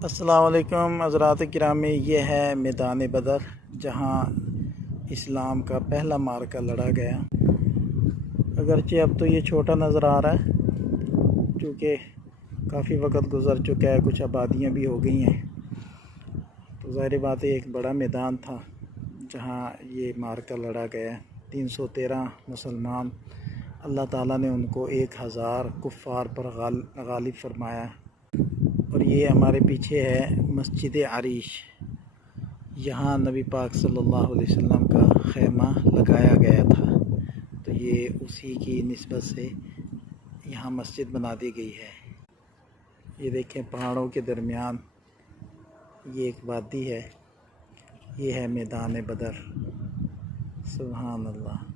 अस्सलाम वालेकुम हज़रात किरामी। ये है मैदान बदर जहाँ इस्लाम का पहला मार्का लड़ा गया। अगरचे अब तो ये छोटा नज़र आ रहा है क्योंकि काफ़ी वक्त गुज़र चुका है, कुछ आबादियाँ भी हो गई हैं। तो ज़ाहिर बात है एक बड़ा मैदान था जहाँ ये मार्का लड़ा गया। 313 मुसलमान, अल्लाह ताला ने उनको 1000 कुफ़ार पर गालिब फरमाया। और ये हमारे पीछे है मस्जिद अरीश। यहाँ नबी पाक सल्लल्लाहु अलैहि वसल्लम का ख़ैमा लगाया गया था, तो ये उसी की निस्बत से यहाँ मस्जिद बना दी गई है। ये देखें पहाड़ों के दरमियान ये एक वादी है। ये है मैदान बदर। सुभान अल्लाह।